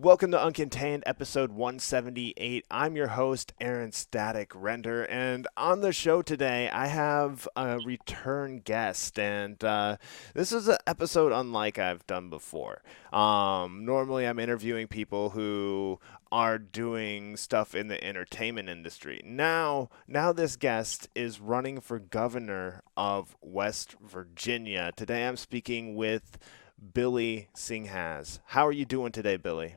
Welcome to Uncontained, episode 178. I'm your host, Aaron Static Render, and on the show today, I have a return guest, and this is an episode unlike I've done before. Normally, I'm interviewing people who are doing stuff in the entertainment industry. Now this guest is running for governor of West Virginia. Today, I'm speaking with Billy Singhas. How are you doing today, Billy?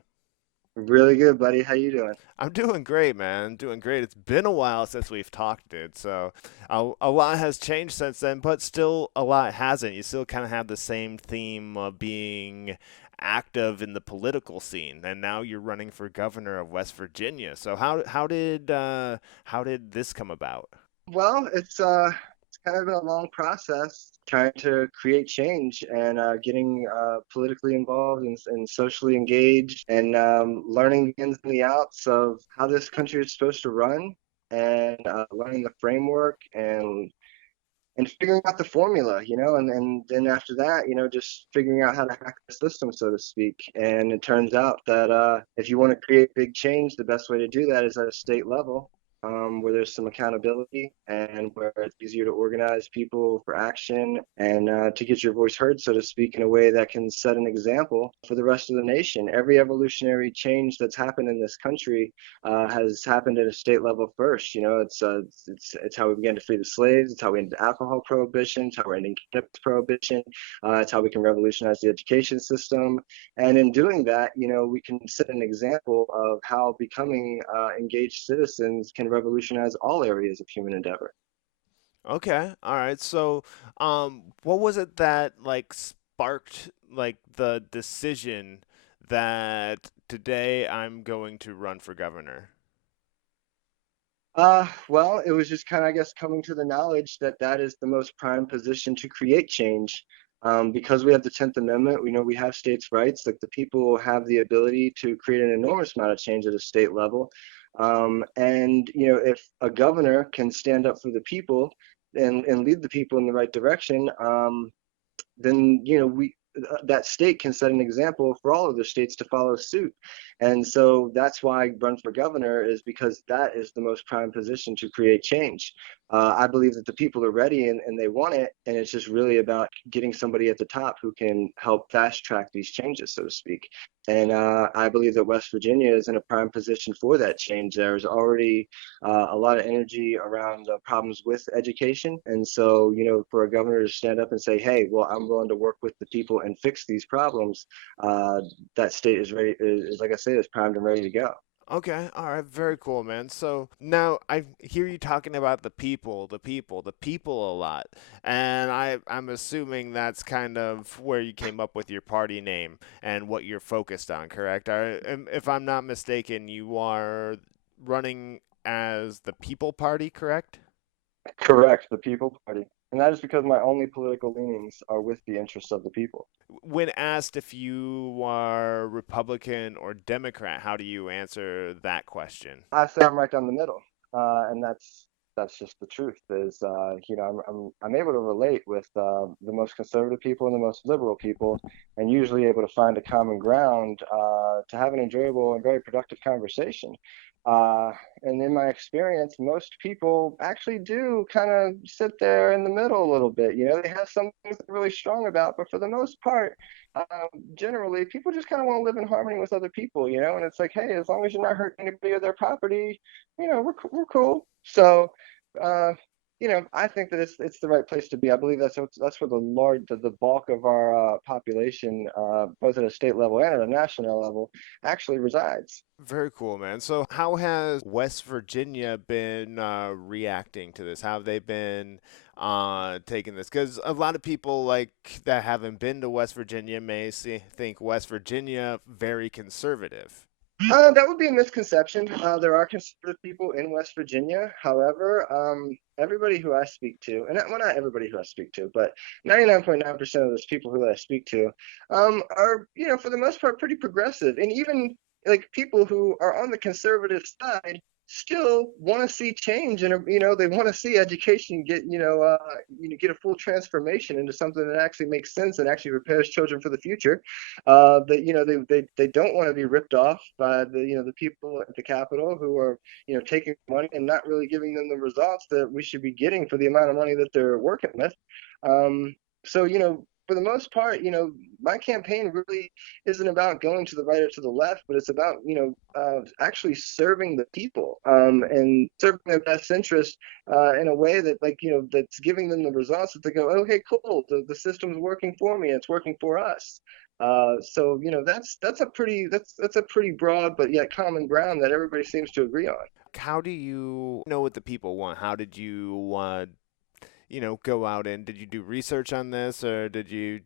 Really good, buddy. How you doing? I'm doing great, man. Doing great. It's been a while since we've talked, dude. So a lot has changed since then, but still a lot hasn't. You still kind of have the same theme of being active in the political scene, and now you're running for governor of West Virginia. So how did this come about? Well, it's kind of been a long process trying to create change and getting politically involved and socially engaged and learning the ins and the outs of how this country is supposed to run and learning the framework and figuring out the formula, and then after that, just figuring out how to hack the system, so to speak. And it turns out that if you want to create big change, the best way to do that is at a state level, where there's some accountability and where it's easier to organize people for action and to get your voice heard, so to speak, in a way that can set an example for the rest of the nation. Every evolutionary change that's happened in this country has happened at a state level first. It's how we began to free the slaves. It's how we ended alcohol prohibition. It's how we're ending cannabis prohibition. It's how we can revolutionize the education system. And in doing that, we can set an example of how becoming engaged citizens can revolutionize all areas of human endeavor. Okay, all right. So, what was it that like sparked like the decision that today I'm going to run for governor? Well, it was just kind of, I guess, coming to the knowledge that that is the most prime position to create change. Because we have the 10th Amendment, we know we have states' rights, like the people have the ability to create an enormous amount of change at a state level. And, if a governor can stand up for the people and lead the people in the right direction, then we that state can set an example for all other states to follow suit. And so that's why I run for governor, is because that is the most prime position to create change. I believe that the people are ready and they want it, and it's just really about getting somebody at the top who can help fast track these changes, so to speak. And I believe that West Virginia is in a prime position for that change. There's already a lot of energy around problems with education. And so, for a governor to stand up and say, hey, well, I'm willing to work with the people and fix these problems, that state is ready, like I said, is primed and ready to go. Okay, all right, very cool, man. So now I hear you talking about the people a lot, and I'm assuming that's kind of where you came up with your party name and what you're focused on, correct? If I'm not mistaken, you are running as the People Party, correct? Correct, the People Party. And that is because my only political leanings are with the interests of the people. When asked if you are Republican or Democrat, how do you answer that question? I say I'm right down the middle, and that's just the truth. Is I'm able to relate with the most conservative people and the most liberal people, and usually able to find a common ground to have an enjoyable and very productive conversation. Uh, and in my experience, most people actually do kind of sit there in the middle a little bit. They have some things they're really strong about, but for the most part, generally people just kind of want to live in harmony with other people, and it's like, hey, as long as you're not hurting anybody or their property, we're cool. So uh I think that it's the right place to be. I believe that's where the bulk of our population, both at a state level and at a national level, actually resides. Very cool, man. So, how has West Virginia been reacting to this? How have they been taking this? Because a lot of people like that haven't been to West Virginia think West Virginia very conservative. That would be a misconception. There are conservative people in West Virginia. However, everybody who I speak to, and well, not everybody who I speak to, but 99.9% of those people who I speak to, are, for the most part, pretty progressive. And even like people who are on the conservative side still want to see change, and they want to see education get get a full transformation into something that actually makes sense and actually prepares children for the future. That they don't want to be ripped off by the people at the Capitol who are taking money and not really giving them the results that we should be getting for the amount of money that they're working with. So for the most part, my campaign really isn't about going to the right or to the left, but it's about actually serving the people, and serving their best interest in a way that that's giving them the results that they go, okay, cool, the system's working for me, it's working for us. So that's a pretty broad but yet common ground that everybody seems to agree on. How do you know what the people want? How did you go out and did you do research on this, or did you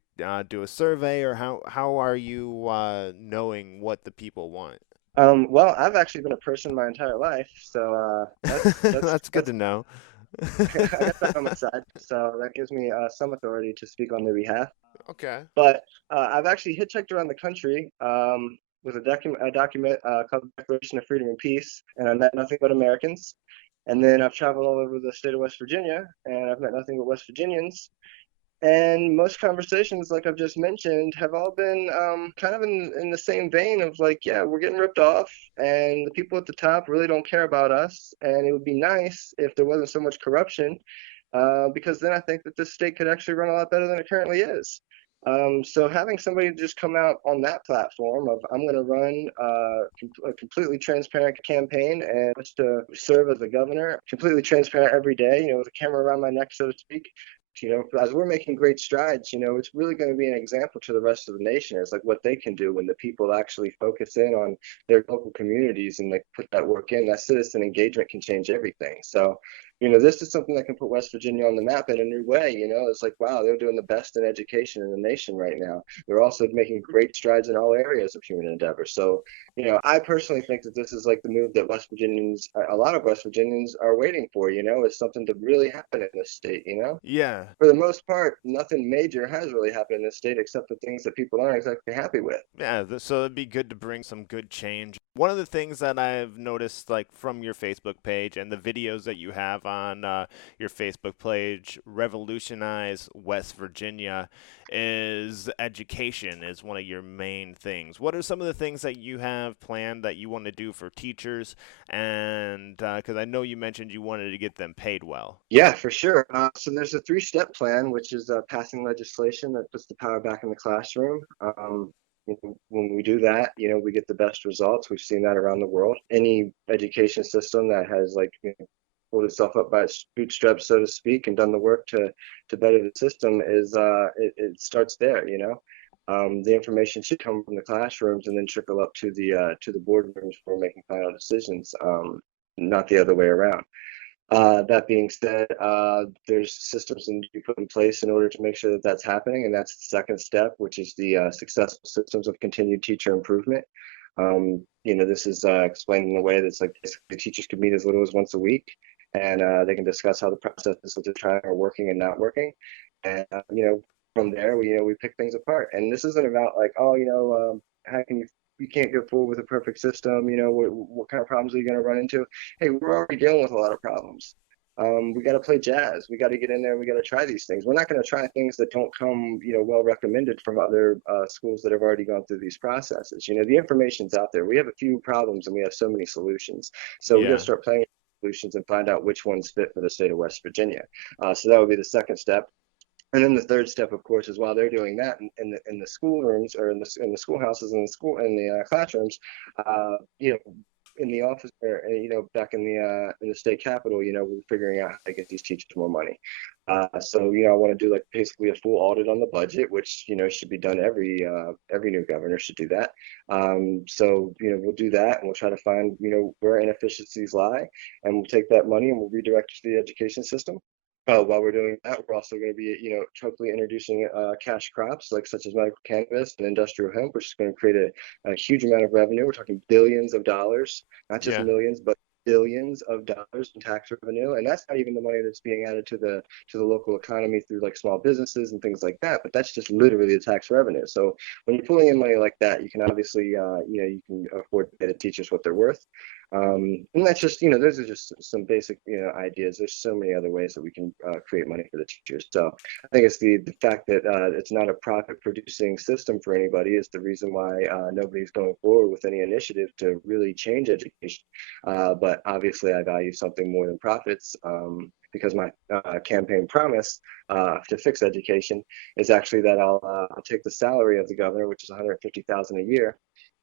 do a survey, or how are you knowing what the people want? Well, I've actually been a person my entire life, so That's good to know. I got that on my side, so that gives me some authority to speak on their behalf. Okay. But I've actually hitchhiked around the country with a document called the Declaration of Freedom and Peace, and I met nothing but Americans. And then I've traveled all over the state of West Virginia, and I've met nothing but West Virginians. And most conversations, like I've just mentioned, have all been kind of in the same vein of like, yeah, we're getting ripped off, and the people at the top really don't care about us. And it would be nice if there wasn't so much corruption, because then I think that this state could actually run a lot better than it currently is. So having somebody just come out on that platform of I'm going to run a completely transparent campaign and just to serve as a governor, completely transparent every day, with a camera around my neck, so to speak. As we're making great strides, it's really going to be an example to the rest of the nation. It's like what they can do when the people actually focus in on their local communities and like put that work in. That citizen engagement can change everything. So, this is something that can put West Virginia on the map in a new way. It's like, wow, they're doing the best in education in the nation right now. They're also making great strides in all areas of human endeavor. So, I personally think that this is like the move that a lot of West Virginians are waiting for. It's something to really happen in this state. Yeah. For the most part, nothing major has really happened in this state except the things that people aren't exactly happy with. Yeah, so it'd be good to bring some good change. One of the things that I've noticed, like from your Facebook page and the videos that you have on your Facebook page, Revolutionize West Virginia, is education is one of your main things. What are some of the things that you have planned that you want to do for teachers? And because I know you mentioned you wanted to get them paid well. Yeah, for sure. So there's a three-step plan, which is passing legislation that puts the power back in the classroom. When we do that, we get the best results. We've seen that around the world. Any education system that has like pulled itself up by its bootstraps, so to speak, and done the work to better the system it starts there. The information should come from the classrooms and then trickle up to the boardrooms for making final decisions, not the other way around. That being said, there's systems that need to be put in place in order to make sure that that's happening, and that's the second step, which is the successful systems of continued teacher improvement. This is explained in a way that's like basically teachers could meet as little as once a week, and they can discuss how the processes that they're trying are working and not working, and from there we pick things apart. And this isn't about like, oh, how can you can't go forward with a perfect system. What kind of problems are you going to run into? Hey, we're already dealing with a lot of problems. We got to play jazz. We got to get in there. We got to try these things. We're not going to try things that don't come, well recommended from other schools that have already gone through these processes. The information's out there. We have a few problems and we have so many solutions. So we got to Yeah. start playing solutions and find out which ones fit for the state of West Virginia. So that would be the second step. And then the third step, of course, is while they're doing that in the schoolrooms or in the schoolhouses and in the classrooms, in the office or back in the state capitol, we're figuring out how to get these teachers more money. So I want to do like basically a full audit on the budget, which should be done every new governor should do that. So we'll do that and we'll try to find where inefficiencies lie, and we'll take that money and we'll redirect it to the education system. While we're doing that, we're also going to be, hopefully introducing cash crops like such as medical cannabis and industrial hemp, which is going to create a huge amount of revenue. We're talking billions of dollars, not just Yeah. millions, but billions of dollars in tax revenue. And that's not even the money that's being added to the local economy through like small businesses and things like that. But that's just literally the tax revenue. So when you're pulling in money like that, you can obviously, you can afford to pay the teachers what they're worth. And that's just, those are just some basic, ideas. There's so many other ways that we can create money for the teachers. So I think it's the fact that it's not a profit producing system for anybody is the reason why nobody's going forward with any initiative to really change education. But obviously, I value something more than profits. Because my campaign promise to fix education is actually that I'll take the salary of the governor, which is 150,000 a year,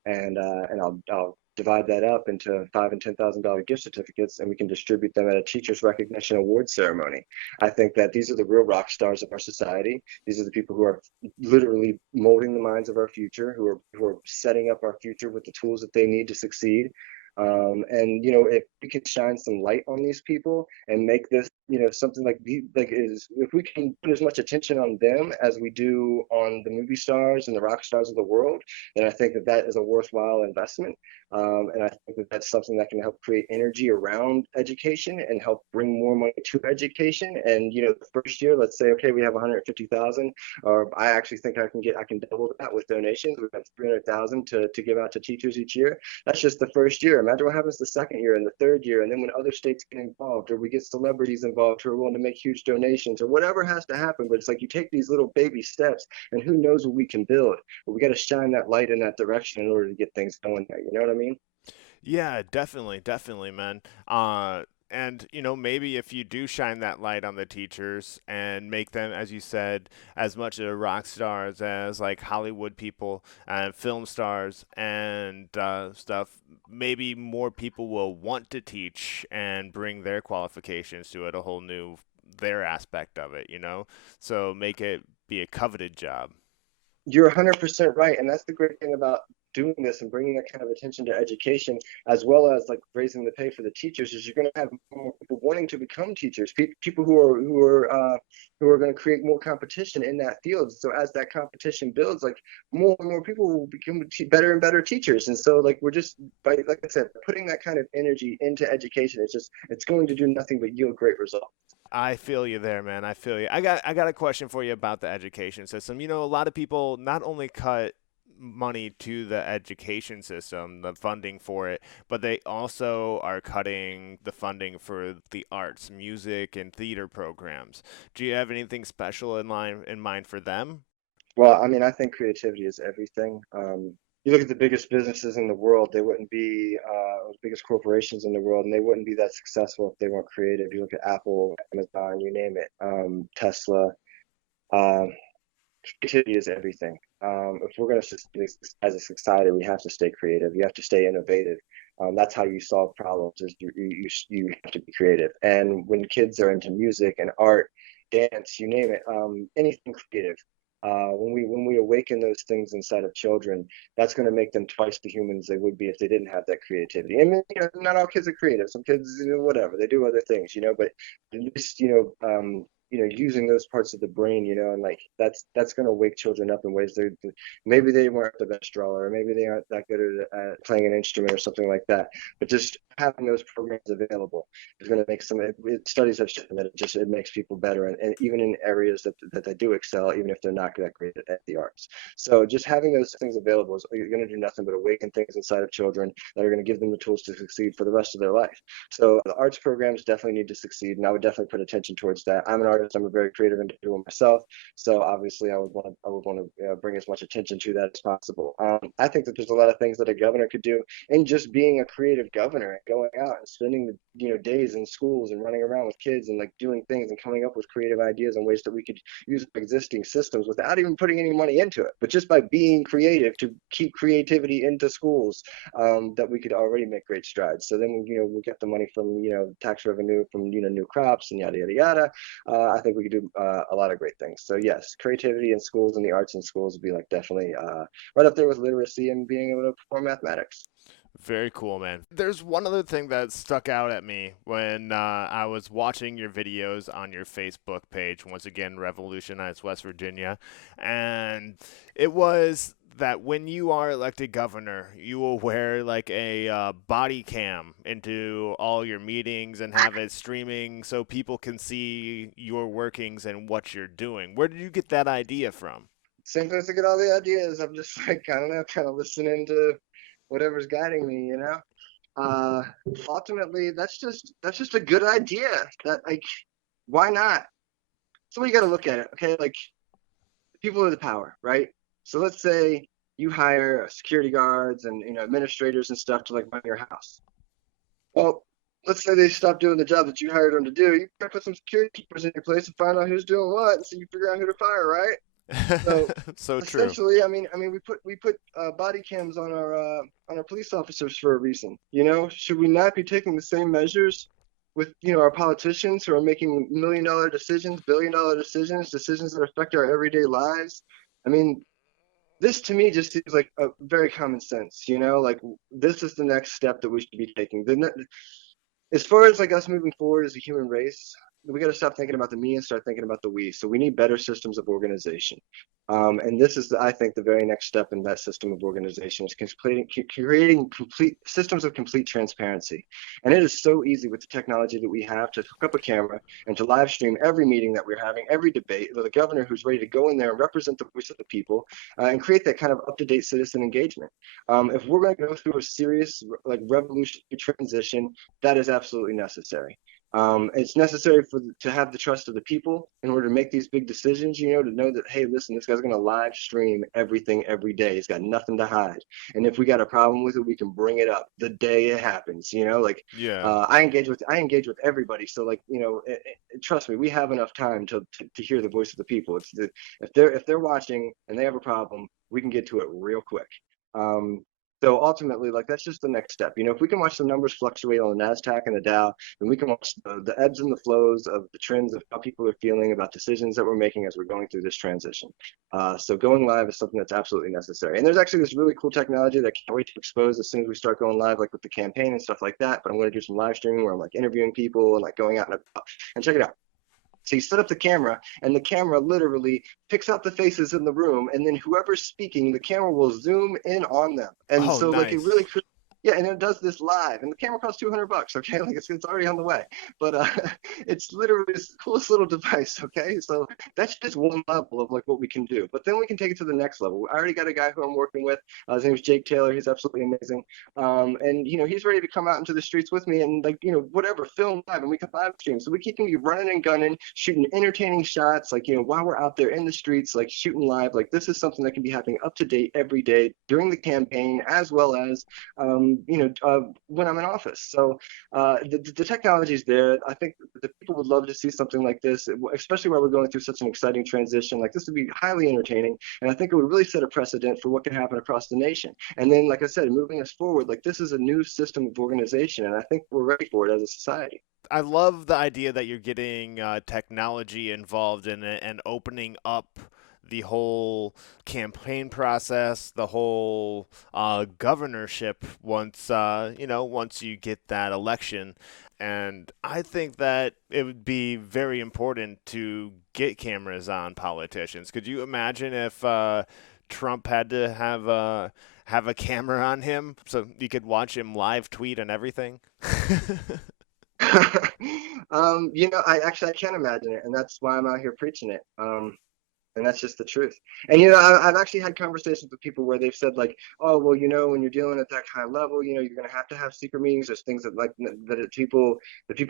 and I'll divide that up into $5,000 and $10,000 gift certificates, and we can distribute them at a teachers recognition award ceremony. I think that these are the real rock stars of our society. These are the people who are literally molding the minds of our future, who are setting up our future with the tools that they need to succeed. And if we can shine some light on these people and make this, something like is if we can put as much attention on them as we do on the movie stars and the rock stars of the world, then I think that that is a worthwhile investment. And I think that that's something that can help create energy around education and help bring more money to education. And the first year, let's say, okay, we have 150,000, or I actually think I can double that with donations. We have 300,000 to give out to teachers each year. That's just the first year. Imagine what happens the second year and the third year, and then when other states get involved, or we get celebrities involved who are willing to make huge donations, or whatever has to happen. But it's like you take these little baby steps, and who knows what we can build. But we got to shine that light in that direction in order to get things going there. You know what I mean? Yeah, definitely, definitely, man. And maybe if you do shine that light on the teachers and make them, as you said, as much of rock stars as like Hollywood people and film stars and stuff, maybe more people will want to teach and bring their qualifications to it, a whole new their aspect of it. So make it be a coveted job. You're 100% right, and that's the great thing about doing this and bringing that kind of attention to education, as well as like raising the pay for the teachers, is you're going to have more people wanting to become teachers, people who are going to create more competition in that field. So as that competition builds, like more and more people will become better and better teachers. And so like we're just by like I said, putting that kind of energy into education, it's going to do nothing but yield great results. I feel you there, man. I feel you. I got a question for you about the education system. A lot of people not only cut money to the education system, the funding for it, but they also are cutting the funding for the arts, music, and theater programs. Do you have anything special in mind for them? Well, I mean, I think creativity is everything. You look at the biggest businesses in the world, they wouldn't be the biggest corporations in the world, and they wouldn't be that successful if they weren't creative. You look at Apple, Amazon, you name it, Tesla. Um, Creativity is everything. If we're going to succeed as a society, we have to stay creative. You have to stay innovative. That's how you solve problems. Is you have to be creative. And when kids are into music and art, dance, you name it, anything creative. When we awaken those things inside of children, that's going to make them twice the humans they would be if they didn't have that creativity. I mean, not all kids are creative. Some kids, whatever, they do other things, but at least, using those parts of the brain, and like that's going to wake children up in ways they maybe they weren't the best drawer, or maybe they aren't that good at playing an instrument or something like that. But just having those programs available is going to make studies have shown that it makes people better, and even in areas that they do excel, even if they're not that great at the arts. So just having those things available is going to do nothing but awaken things inside of children that are going to give them the tools to succeed for the rest of their life. So the arts programs definitely need to succeed, and I would definitely put attention towards that. I'm an artist. I'm a very creative individual myself, so obviously I would want to bring as much attention to that as possible. I think that there's a lot of things that a governor could do, and just being a creative governor and going out and spending the days in schools and running around with kids and like doing things and coming up with creative ideas and ways that we could use existing systems without even putting any money into it, but just by being creative to keep creativity into schools, that we could already make great strides. So then, we'll get the money from, tax revenue from, new crops and yada, yada, yada. I think we could do a lot of great things. So yes, creativity in schools and the arts in schools would be like definitely right up there with literacy and being able to perform mathematics. Very cool, man. There's one other thing that stuck out at me when I was watching your videos on your Facebook page, once again, Revolutionize West Virginia. And it was that when you are elected governor, you will wear like a body cam into all your meetings and have it streaming so people can see your workings and what you're doing. Where did you get that idea from? Same place to get all the ideas. I'm just like, I don't know, kind of listening to whatever's guiding me. uh, ultimately, that's just a good idea. That like, why not? So we got to look at it, okay? Like, people are the power, right? So let's say you hire security guards and administrators and stuff to like run your house. Well, let's say they stop doing the job that you hired them to do. You gotta put some security keepers in your place and find out who's doing what, and so you figure out who to fire, right? So So true. essentially, I mean, we put body cams on our police officers for a reason. You know, should we not be taking the same measures with our politicians who are making $1 million decisions, $1 billion decisions, decisions that affect our everyday lives? I mean, this to me just seems like a very common sense. You know, like this is the next step that we should be taking. As far as like us moving forward as a human race, we got to stop thinking about the me and start thinking about the we. So we need better systems of organization. And this is, I think, the very next step in that system of organization is creating complete systems of complete transparency. And it is so easy with the technology that we have to hook up a camera and to live stream every meeting that we're having, every debate, with a governor who's ready to go in there and represent the voice of the people and create that kind of up-to-date citizen engagement. If we're going to go through a serious, like, revolutionary transition, that is absolutely necessary. It's necessary to have the trust of the people in order to make these big decisions. To know that, hey, listen, this guy's going to live stream everything every day. He's got nothing to hide, and if we got a problem with it, we can bring it up the day it happens. Like Yeah. I engage with everybody. So like trust me, we have enough time to hear the voice of the people. If they're watching and they have a problem, we can get to it real quick. Um, so ultimately, like that's just the next step. If we can watch the numbers fluctuate on the Nasdaq and the Dow, then we can watch the ebbs and the flows of the trends of how people are feeling about decisions that we're making as we're going through this transition. So going live is something that's absolutely necessary. And there's actually this really cool technology that I can't wait to expose as soon as we start going live, like with the campaign and stuff like that. But I'm going to do some live streaming where I'm like interviewing people and like going out and about. And check it out. So you set up the camera, and the camera literally picks out the faces in the room, and then whoever's speaking, the camera will zoom in on them. And Oh, so, like, it nice. really could. Yeah, and it does this live, and the camera costs $200. Okay, like it's already on the way, but it's literally this coolest little device. Okay, so that's just one level of like what we can do. But then we can take it to the next level. I already got a guy who I'm working with. His name is Jake Taylor. He's absolutely amazing. And he's ready to come out into the streets with me and like whatever, film live, and we can live stream. So we can be running and gunning, shooting entertaining shots, like while we're out there in the streets, like shooting live. Like this is something that can be happening up to date every day during the campaign, as well as when I'm in office. So the technology is there. I think the people would love to see something like this, especially while we're going through such an exciting transition. Like this would be highly entertaining, and I think it would really set a precedent for what can happen across the nation. And then, like I said, moving us forward, like this is a new system of organization, and I think we're ready for it as a society. I love the idea that you're getting technology involved in it and opening up the whole campaign process, the whole governorship once you get that election. And I think that it would be very important to get cameras on politicians. Could you imagine if Trump had to have a camera on him so you could watch him live tweet and everything? I can't imagine it, and that's why I'm out here preaching it. And that's just the truth. And I've actually had conversations with people where they've said like, oh, well, when you're dealing at that high level, you're going to have secret meetings. There's things that like that people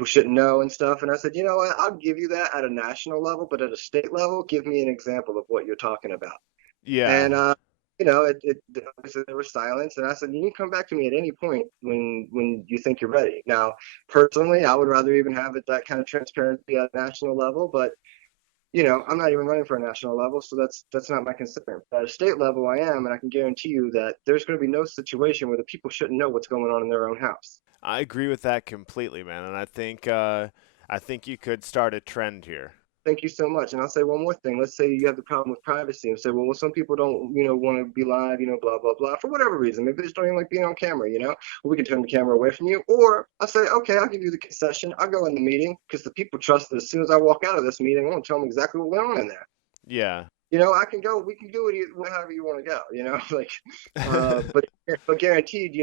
shouldn't know and stuff. And I said, you know what? I'll give you that at a national level, but at a state level, give me an example of what you're talking about. Yeah. And obviously there was silence, and I said, you can come back to me at any point when you think you're ready. Now, personally, I would rather even have it that kind of transparency at a national level, but I'm not even running for a national level, so that's not my concern. But at a state level, I am, and I can guarantee you that there's going to be no situation where the people shouldn't know what's going on in their own house. I agree with that completely, man, and I think you could start a trend here. Thank you so much. And I'll say one more thing. Let's say you have the problem with privacy and say, well, some people don't, want to be live, blah, blah, blah, for whatever reason. Maybe they just don't even like being on camera. Well, we can turn the camera away from you. Or I'll say, okay, I'll give you the concession. I'll go in the meeting because the people trust that as soon as I walk out of this meeting, I'm going to tell them exactly what went on in there. Yeah. I can go, we can do it however you want to go, like, but guaranteed,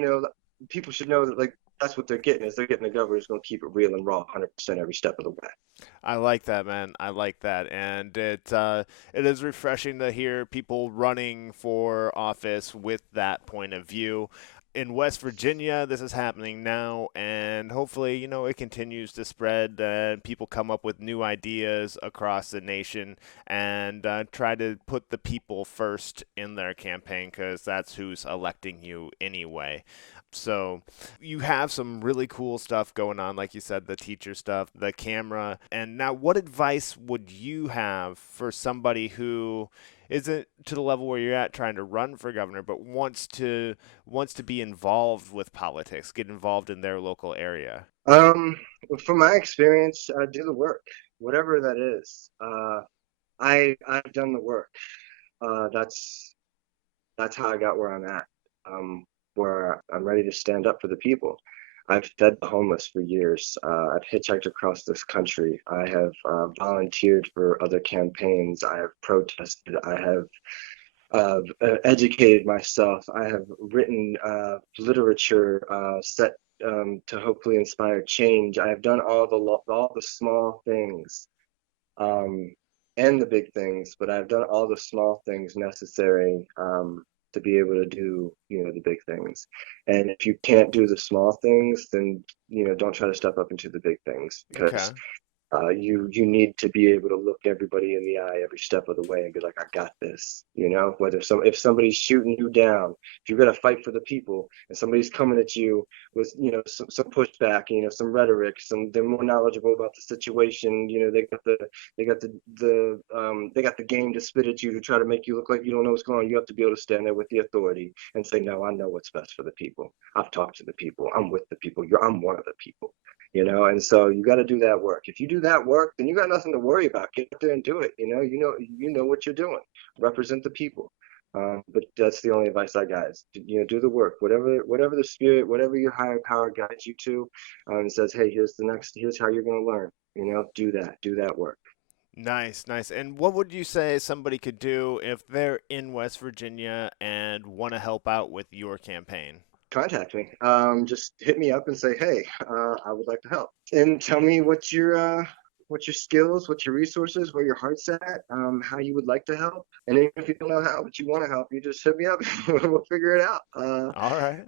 people should know that like that's what they're getting is they're getting the governor who's going to keep it real and raw 100% every step of the way. I like that, man. I like that, and it is refreshing to hear people running for office with that point of view. in West Virginia, this is happening now, and hopefully, it continues to spread. People come up with new ideas across the nation and try to put the people first in their campaign because that's who's electing you anyway. So you have some really cool stuff going on, like you said, the teacher stuff, the camera. And now, what advice would you have for somebody who isn't to the level where you're at trying to run for governor, but wants to be involved with politics, get involved in their local area? Um, from my experience, do the work, whatever that is. I've done the work. That's how I got where I'm at. Where I'm ready to stand up for the people. I've fed the homeless for years. I've hitchhiked across this country. I have volunteered for other campaigns. I have protested. I have educated myself. I have written literature set to hopefully inspire change. I have done all the small things um, and the big things, but I've done all the small things necessary to be able to do, the big things. And if you can't do the small things, then, don't try to step up into the big things because Okay. you need to be able to look everybody in the eye every step of the way and be like, I got this. Whether if somebody's shooting you down, if you're gonna fight for the people, and somebody's coming at you with some pushback, some rhetoric, they're more knowledgeable about the situation. They got the game to spit at you to try to make you look like you don't know what's going on. You have to be able to stand there with the authority and say, no, I know what's best for the people. I've talked to the people. I'm with the people. I'm one of the people. And so you got to do that work. If you do that work, then you got nothing to worry about. Get out there and do it. You know what you're doing. Represent the people. But that's the only advice I got is do the work. Whatever the spirit, whatever your higher power guides you to, and says, hey, here's how you're going to learn. Do that work. Nice, nice. And what would you say somebody could do if they're in West Virginia and want to help out with your campaign? Contact me. Just hit me up and say, hey, I would like to help, and tell me what your skills, what your resources, where your heart's at, how you would like to help. And even if you don't know how, but you want to help, you just hit me up. We'll figure it out. All right.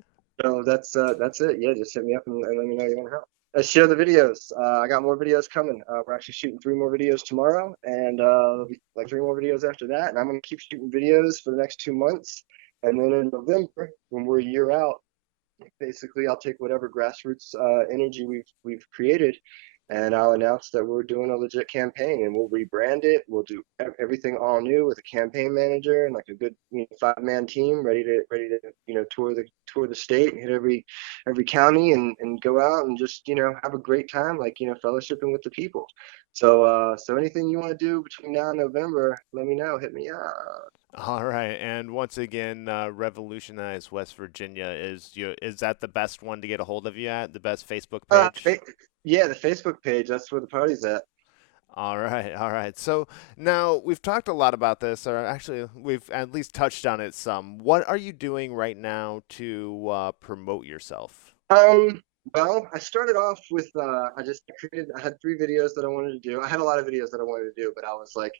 So that's it. Yeah, just hit me up and let me know you want to help. Share the videos. I got more videos coming. We're actually shooting 3 more videos tomorrow, and like 3 more videos after that. And I'm gonna keep shooting videos for the next 2 months. And then in November, when we're a year out, basically I'll take whatever grassroots energy we've created, and I'll announce that we're doing a legit campaign, and we'll rebrand it. We'll do everything all new with a campaign manager and like a good 5-man team ready to tour the state and hit every county and go out and just have a great time, like fellowshipping with the people. So anything you want to do between now and November, let me know. Hit me up. All right. And once again, Revolutionize West Virginia is that the best one to get a hold of you at? The best Facebook Uh, page? fa- yeah, the Facebook page. That's where the party's at. All right, all right. So now we've talked a lot about this, or actually, we've at least touched on it some. What are you doing right now to promote yourself? Um, well, I started off with I had 3 videos that I wanted to do. I had a lot of videos that I wanted to do, but I was like,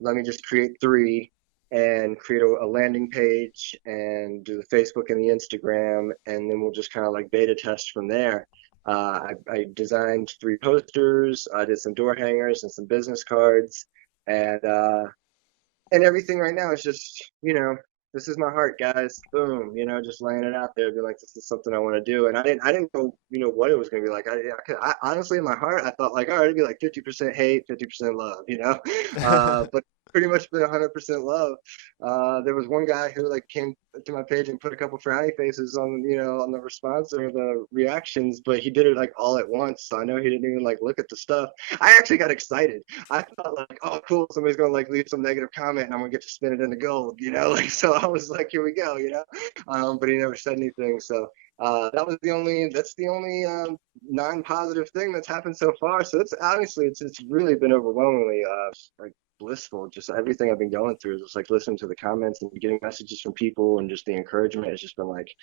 let me just create 3 and create a landing page and do the Facebook and the Instagram, and then we'll just kind of like beta test from there. I designed 3 posters. I did some door hangers and some business cards, and everything right now is just this is my heart, guys. Boom, just laying it out there, be like, this is something I want to do. And I didn't know what it was going to be like. I honestly, in my heart, I thought like, all right, it'd be like 50% hate, 50% love, but pretty much been 100% love. There was one guy who like came to my page and put a couple frowny faces on the response or the reactions, but he did it like all at once, so I know he didn't even like look at the stuff. I actually got excited. I thought like, oh, cool, somebody's gonna like leave some negative comment, and I'm gonna get to spin it into gold, Like, so I was like, here we go. But he never said anything. So that's the only non-positive thing that's happened so far. So it's honestly, it's really been overwhelmingly like blissful. Just everything I've been going through is just like listening to the comments and getting messages from people, and just the encouragement has just been like,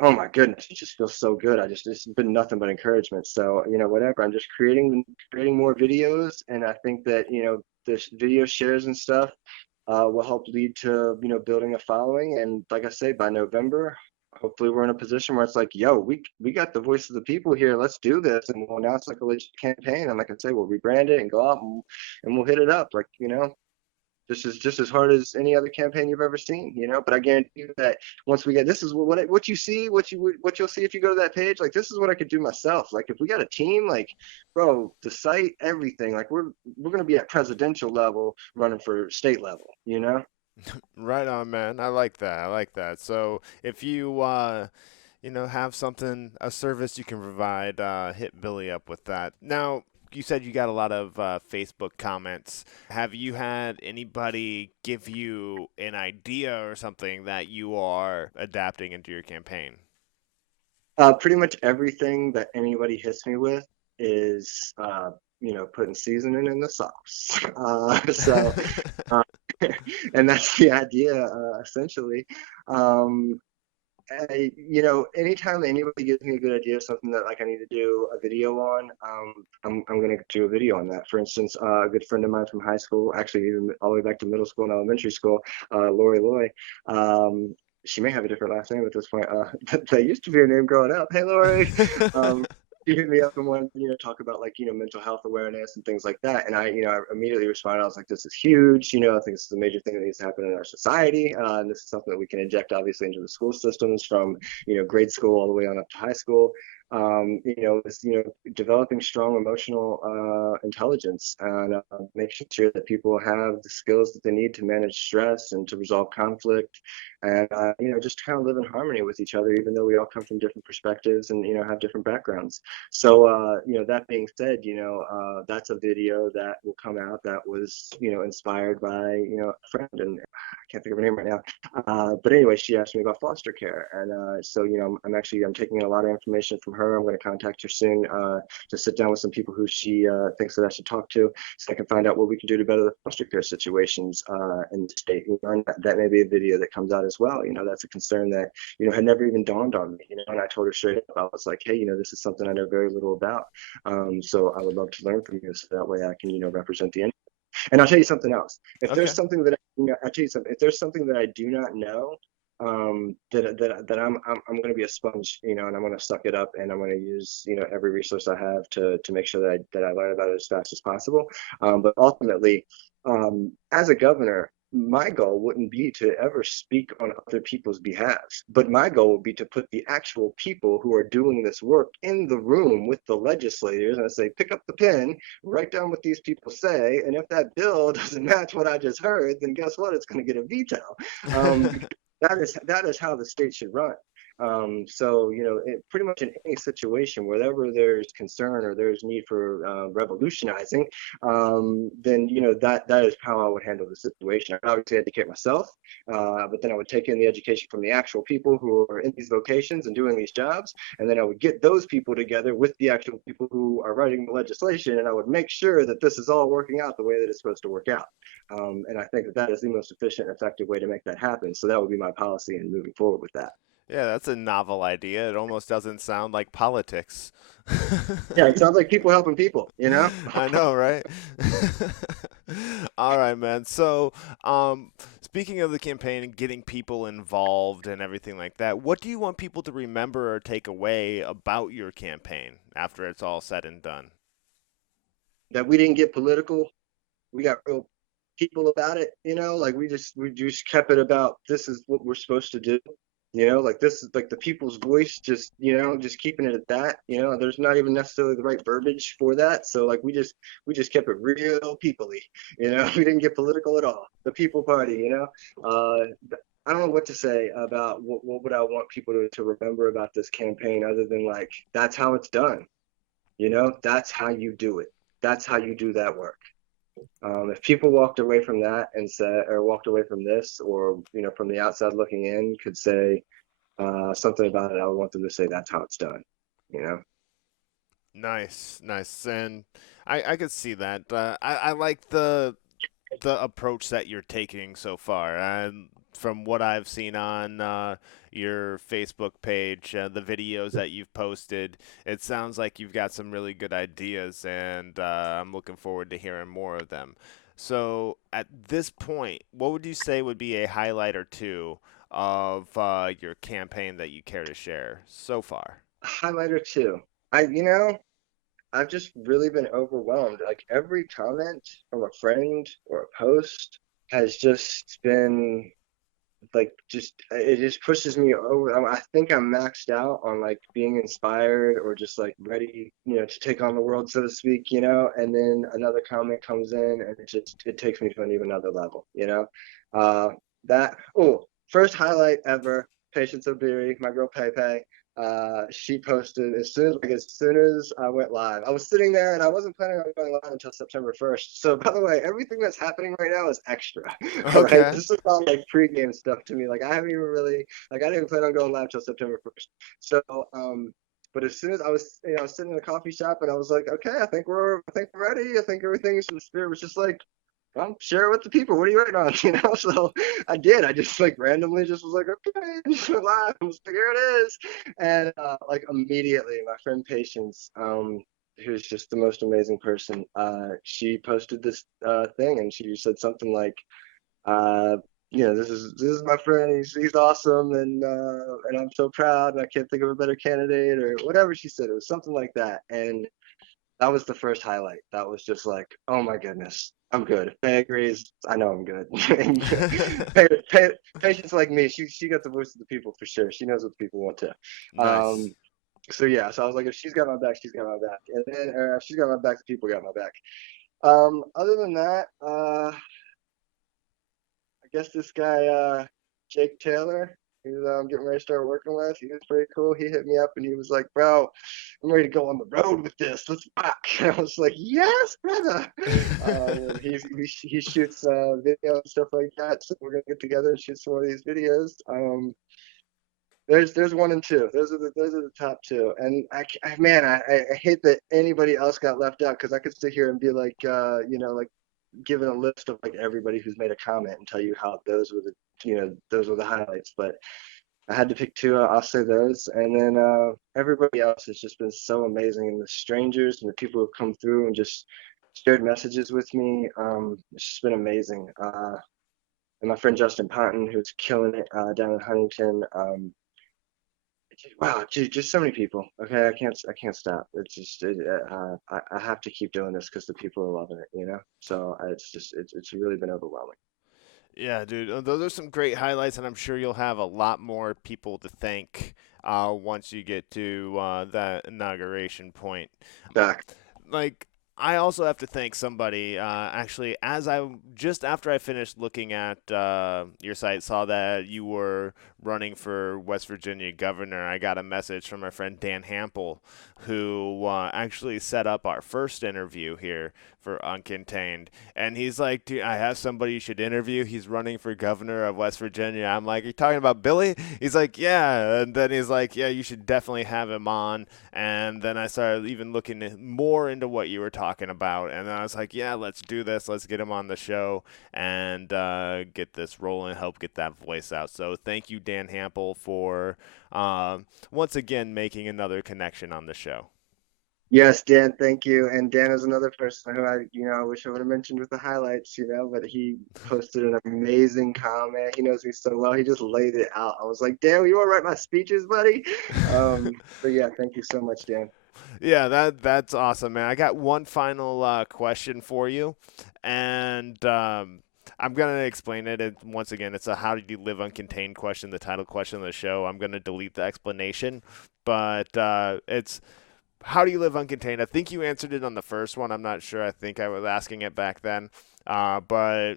oh my goodness, it just feels so good. It's been nothing but encouragement. So whatever, I'm just creating more videos, and I think that this video shares and stuff will help lead to building a following. And like I say, by November, hopefully we're in a position where it's like, yo, we got the voice of the people here. Let's do this, and we'll announce like a legit campaign. And like I say, we'll rebrand it and go out and we'll hit it up. Like, this is just as hard as any other campaign you've ever seen, But I guarantee you that once we get this is what you see, what you'll see if you go to that page. Like this is what I could do myself. Like if we got a team, like bro, the site, everything. Like we're gonna be at presidential level running for state level. Right on, man. I like that. I like that. So if you have something, a service you can provide, hit Billy up with that. Now, you said you got a lot of Facebook comments. Have you had anybody give you an idea or something that you are adapting into your campaign? Pretty much everything that anybody hits me with is putting seasoning in the sauce. So uh, and that's the idea, essentially. Um, Anytime anyibody gives me a good idea of something that like I need to do a video on, I'm gonna do a video on that. For instance, a good friend of mine from high school, actually even all the way back to middle school and elementary school, Lori Loy. She may have a different last name at this point. That used to be her name growing up. Hey, Lori. Um, she hit me up and wanted to, talk about like, mental health awareness and things like that. And I immediately responded. I was like, this is huge. I think this is a major thing that needs to happen in our society. And this is something that we can inject obviously into the school systems from, grade school all the way on up to high school. It's, developing strong emotional intelligence and making sure that people have the skills that they need to manage stress and to resolve conflict and just kind of live in harmony with each other, even though we all come from different perspectives and have different backgrounds. So that being said, that's a video that will come out that was inspired by a friend, and I can't think of her name right now. But anyway, she asked me about foster care, and so I'm taking a lot of information from her. I'm going to contact her soon to sit down with some people who she thinks that I should talk to, so I can find out what we can do to better the foster care situations in the state. And that may be a video that comes out as well. That's a concern that had never even dawned on me. And I told her straight up, I was like, hey, this is something I know very little about. So I would love to learn from you, so that way I can represent the. And I'll tell you something else. If there's Okay. something that I'll tell you something. If there's something that I do not know, that I'm going to be a sponge, and I'm going to suck it up, and I'm going to use every resource I have to make sure that I learn about it as fast as possible. But ultimately, as a governor, my goal wouldn't be to ever speak on other people's behalf, but my goal would be to put the actual people who are doing this work in the room with the legislators and I say, pick up the pen, write down what these people say, and if that bill doesn't match what I just heard, then guess what? It's going to get a veto. Because that is how the state should run. So pretty much in any situation, wherever there's concern or there's need for revolutionizing, then that is how I would handle the situation. I obviously educate myself, but then I would take in the education from the actual people who are in these vocations and doing these jobs, and then I would get those people together with the actual people who are writing the legislation, and I would make sure that this is all working out the way that it's supposed to work out. And I think that is the most efficient and effective way to make that happen. So that would be my policy and moving forward with that. Yeah, that's a novel idea. It almost doesn't sound like politics. Yeah, it sounds like people helping people. I know, right? All right, man. So, speaking of the campaign and getting people involved and everything like that, what do you want people to remember or take away about your campaign after it's all said and done? That we didn't get political. We got real people about it. Like we just kept it about this is what we're supposed to do. Like this is like the people's voice, just keeping it at that. There's not even necessarily the right verbiage for that. So like we just kept it real peoply. We didn't get political at all. The people party. I don't know what to say about what would I want people to remember about this campaign other than like that's how it's done. That's how you do it. That's how you do that work. If people walked away from that and said, or walked away from this, or from the outside looking in, could say something about it, I would want them to say that's how it's done. You know. Nice, nice, and I could see that. I like the approach that you're taking so far. And from what I've seen on your Facebook page, the videos that you've posted, it sounds like you've got some really good ideas, and I'm looking forward to hearing more of them. So, at this point, what would you say would be a highlight or two of your campaign that you care to share so far? Highlight or two. I've just really been overwhelmed. Like every comment from a friend or a post has just been like just it just pushes me over. I think I'm maxed out on like being inspired or just like ready, to take on the world, so to speak, and then another comment comes in and it takes me to an even another level, uh that oh first highlight ever. Patience Obiri, my girl Pepe, she posted as soon as I went live. I was sitting there and I wasn't planning on going live until September 1st. So by the way, everything that's happening right now is extra. All right. Okay. This is all like pregame stuff to me. Like I haven't even really like I didn't plan on going live till September 1st. So but as soon as I was sitting in a coffee shop and I was like, okay, I think we're ready. I think everything's the spirit was just like, well, share it with the people. What are you waiting on? So I did. I just like randomly just was like, okay, just went live. I was like, here it is. And like immediately, my friend Patience, who's just the most amazing person, she posted this thing and she said something like, uh, this is my friend. He's awesome, and I'm so proud, and I can't think of a better candidate or whatever she said. It was something like that, and that was the first highlight. That was just like, oh my goodness, I'm good. Faye agrees. I know I'm good. And patients like me, she got the voice of the people for sure. She knows what the people want to. Nice. So yeah, so I was like, if she's got my back, she's got my back, and then if she's got my back, the people got my back. Other than that, I guess this guy, Jake Taylor, who I'm getting ready to start working with, he was pretty cool. He hit me up and he was like, bro, I'm ready to go on the road with this. Let's rock. And I was like, yes, brother. He shoots video and stuff like that. So we're going to get together and shoot some of these videos. There's one and two. Those are the top two. And man, I hate that anybody else got left out because I could sit here and be like, like given a list of like everybody who's made a comment and tell you how those were the highlights. But I had to pick two. I'll say those, and then everybody else has just been so amazing, and the strangers and the people who've come through and just shared messages with me. It's just been amazing. And my friend Justin Ponton, who's killing it down in Huntington. Wow, just so many people. Okay, I can't stop. It's just I have to keep doing this because the people are loving it. So it's really been overwhelming. Yeah, dude, those are some great highlights, and I'm sure you'll have a lot more people to thank once you get to that inauguration point. Back. Like, I also have to thank somebody. Actually, as I just after I finished looking at your site, saw that you were running for West Virginia governor. I got a message from my friend Dan Hampel, who actually set up our first interview here for Uncontained. And he's like, dude, I have somebody you should interview. He's running for governor of West Virginia. I'm like, are you talking about Billy? He's like, yeah. And then he's like, yeah, you should definitely have him on. And then I started even looking more into what you were talking about. And then I was like, yeah, let's do this. Let's get him on the show and get this rolling, help get that voice out. So thank you, Dan Hampel, for once again making another connection on the show. Yes, Dan, thank you. And Dan is another person who I wish I would have mentioned with the highlights, but he posted an amazing comment. He knows me so well. He just laid it out. I was like, Dan, you want to write my speeches, buddy? But yeah, thank you so much, Dan. Yeah, that's awesome, man. I got one final question for you, and I'm gonna explain it. Once again, it's a "How did you live uncontained?" question, the title question of the show. I'm gonna delete the explanation, but it's "How do you live uncontained?" I think you answered it on the first one. I'm not sure. I think I was asking it back then, but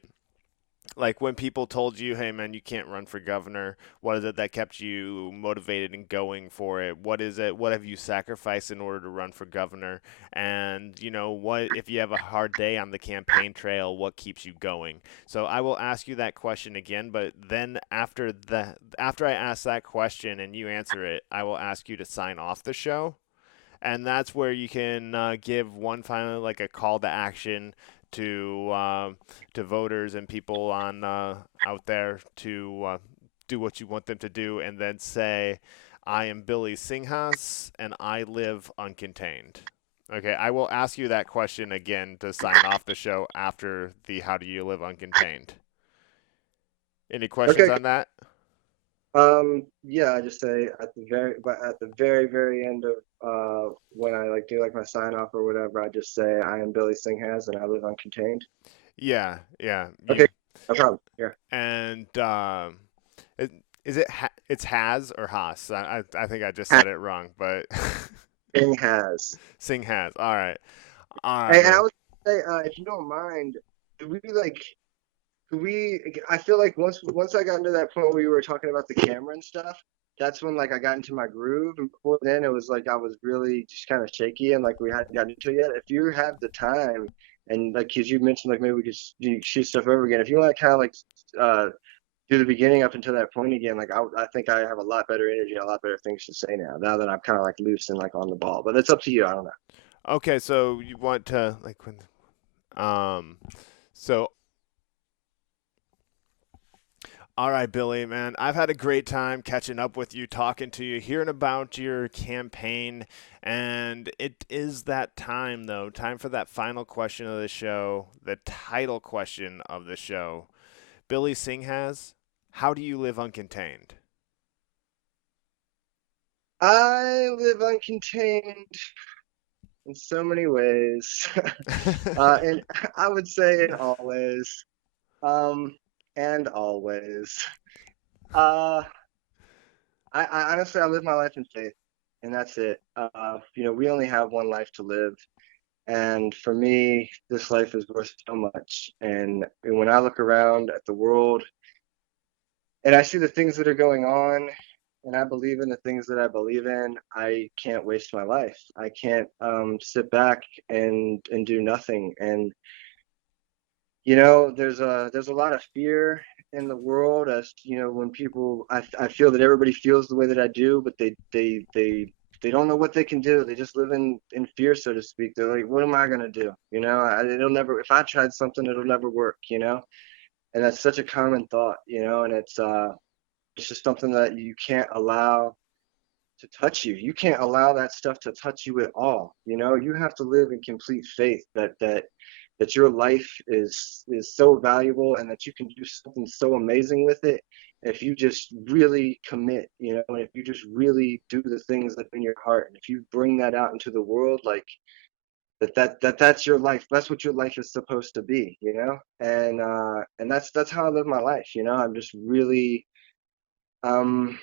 like when people told you, hey man, you can't run for governor, what is it that kept you motivated and going for it? What is it? What have you sacrificed in order to run for governor? And what if you have a hard day on the campaign trail, what keeps you going? So I will ask you that question again, but then after I ask that question and you answer it, I will ask you to sign off the show, and that's where you can give one final like a call to action to voters and people on out there to do what you want them to do, and then say, "I am Billy Singhas, and I live uncontained." Okay, I will ask you that question again to sign off the show after the "How do you live uncontained?" Any questions Okay, on that? Yeah, I just say at the very, very end of when I like do like my sign off or whatever, I just say I am Billy Singhas and I live uncontained. Yeah, yeah. Okay, You no problem. Yeah, and it, is it it's has or has? I think I just Ha- said it wrong, but Singhas. Sing has. All right, And I man. would say, if you don't mind, do we like? I feel like once I got into that point where you were talking about the camera and stuff, that's when like I got into my groove. And before then, it was like I was really just kind of shaky and like we hadn't gotten into it yet. If you have the time and like, cause you mentioned like maybe we could shoot stuff over again. If you want to kind of like uh, do the beginning up until that point again, like I think I have a lot better energy, a lot better things to say now. Now that I'm kind of like loose and like on the ball, but it's up to you. I don't know. Okay, so you want to like when um so all right, Billy, man. I've had a great time catching up with you, talking to you, hearing about your campaign, and it is that time though. Time for that final question of the show, the title question of the show. Billy Singhas, how do you live uncontained? I live uncontained in so many ways. And I would say in always, um, and always. Uh, I honestly, I live my life in faith, and that's it. We only have one life to live, and for me, this life is worth so much. And when I look around at the world and I see the things that are going on, and I believe in the things that I believe in, I can't waste my life. I can't sit back and do nothing. And there's a lot of fear in the world as when people I feel that everybody feels the way that I do, but they don't know what they can do. They just live in fear, so to speak. They're like, what am I gonna do? It'll never, if I tried something, it'll never work. And that's such a common thought. And it's just something that you can't allow to touch you. You can't allow that stuff to touch you at all. You have to live in complete faith that your life is so valuable and that you can do something so amazing with it if you just really commit, and if you just really do the things that are in your heart, and if you bring that out into the world, like that's your life. That's what your life is supposed to be. And that's how I live my life. I'm just really um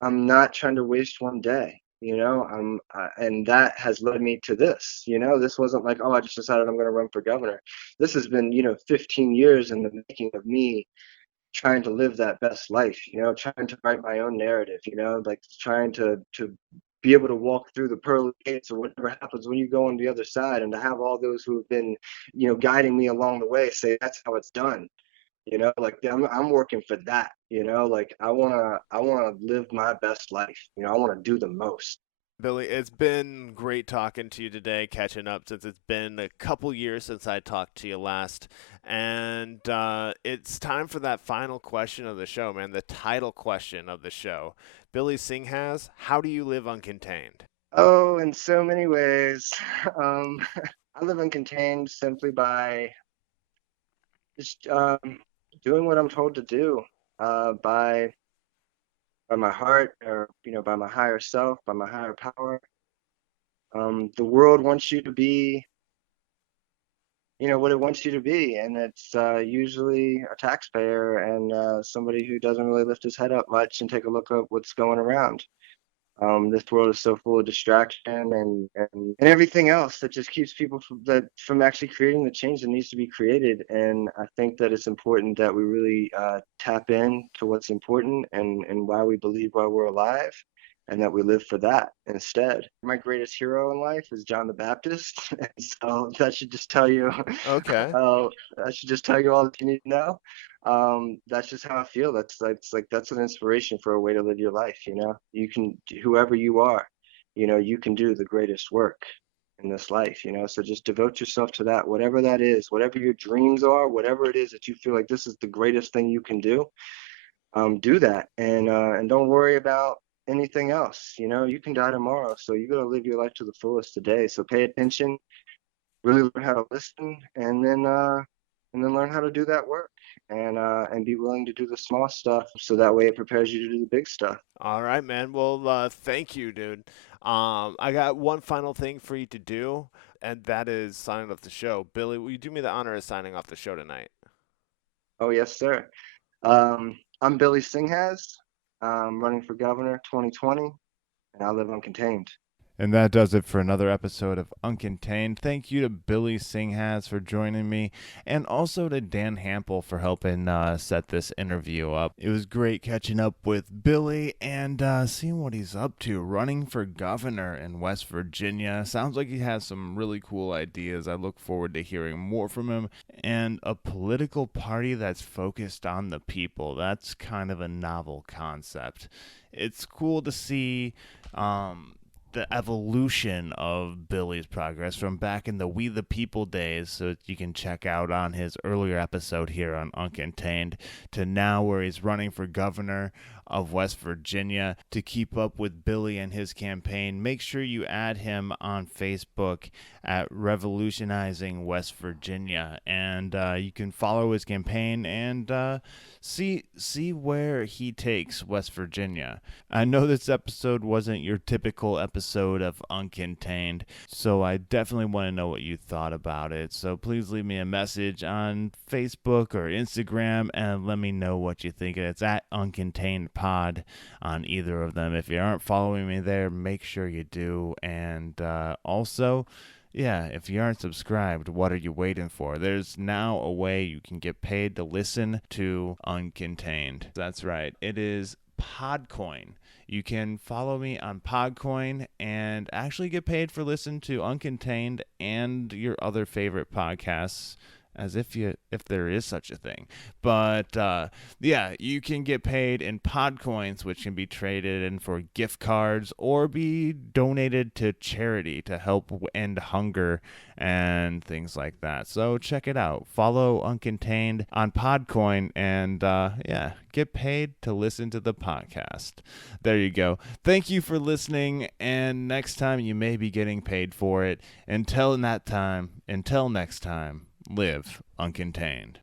I'm not trying to waste one day. And that has led me to this. This wasn't like, oh, I just decided I'm going to run for governor. This has been 15 years in the making of me trying to live that best life. Trying to write my own narrative. Like trying to be able to walk through the pearly gates or whatever happens when you go on the other side, and to have all those who have been, guiding me along the way say that's how it's done. Like I'm working for that. Like I wanna live my best life. I want to do the most. Billy, it's been great talking to you today, catching up since it's been a couple years since I talked to you last. And it's time for that final question of the show, man, the title question of the show. Billy Singhas, how do you live uncontained? Oh, in so many ways. Um, I live uncontained simply by just doing what I'm told to do, by my heart, or by my higher self, by my higher power. The world wants you to be, what it wants you to be, and it's usually a taxpayer and somebody who doesn't really lift his head up much and take a look at what's going around. This world is so full of distraction and everything else that just keeps people from actually creating the change that needs to be created. And I think that it's important that we really tap in to what's important and why we believe why we're alive, and that we live for that instead. My greatest hero in life is John the Baptist, and so that should just tell you, Okay. uh, that should just tell you all that you need to know. That's just how I feel. That's an inspiration for a way to live your life. You can, whoever you are, you can do the greatest work in this life. So just devote yourself to that, whatever that is, whatever your dreams are, whatever it is that you feel like this is the greatest thing you can do that, and don't worry about anything else. You can die tomorrow, so you got to live your life to the fullest today. So pay attention, really learn how to listen, and then and then learn how to do that work and be willing to do the small stuff so that way it prepares you to do the big stuff. All right, man. Well, thank you, dude. I got one final thing for you to do, and that is signing off the show. Billy, will you do me the honor of signing off the show tonight? Oh, yes, sir. I'm Billy Singhas. I'm running for governor 2020, and I live uncontained. And that does it for another episode of Uncontained. Thank you to Billy Singhas for joining me, and also to Dan Hampel for helping set this interview up. It was great catching up with Billy and seeing what he's up to, running for governor in West Virginia. Sounds like he has some really cool ideas. I look forward to hearing more from him. And a political party that's focused on the people. That's kind of a novel concept. It's cool to see the evolution of Billy's progress from back in the We the People days, so you can check out on his earlier episode here on Uncontained, to now where he's running for governor of West Virginia. To keep up with Billy and his campaign, make sure you add him on Facebook at Revolutionizing West Virginia, and you can follow his campaign and see where he takes West Virginia. I know this episode wasn't your typical episode of Uncontained, so I definitely want to know what you thought about it. So please leave me a message on Facebook or Instagram and let me know what you think. It's at Uncontained Pod on either of them. If you aren't following me there, make sure you do. And also, yeah, if you aren't subscribed, what are you waiting for? There's now a way you can get paid to listen to Uncontained. That's right. It is Podcoin. You can follow me on Podcoin and actually get paid for listening to Uncontained and your other favorite podcasts, as if there is such a thing. But yeah, you can get paid in Podcoins, which can be traded in for gift cards or be donated to charity to help end hunger and things like that. So check it out. Follow Uncontained on Podcoin and yeah, get paid to listen to the podcast. There you go. Thank you for listening, and next time you may be getting paid for it. Until next time, live uncontained.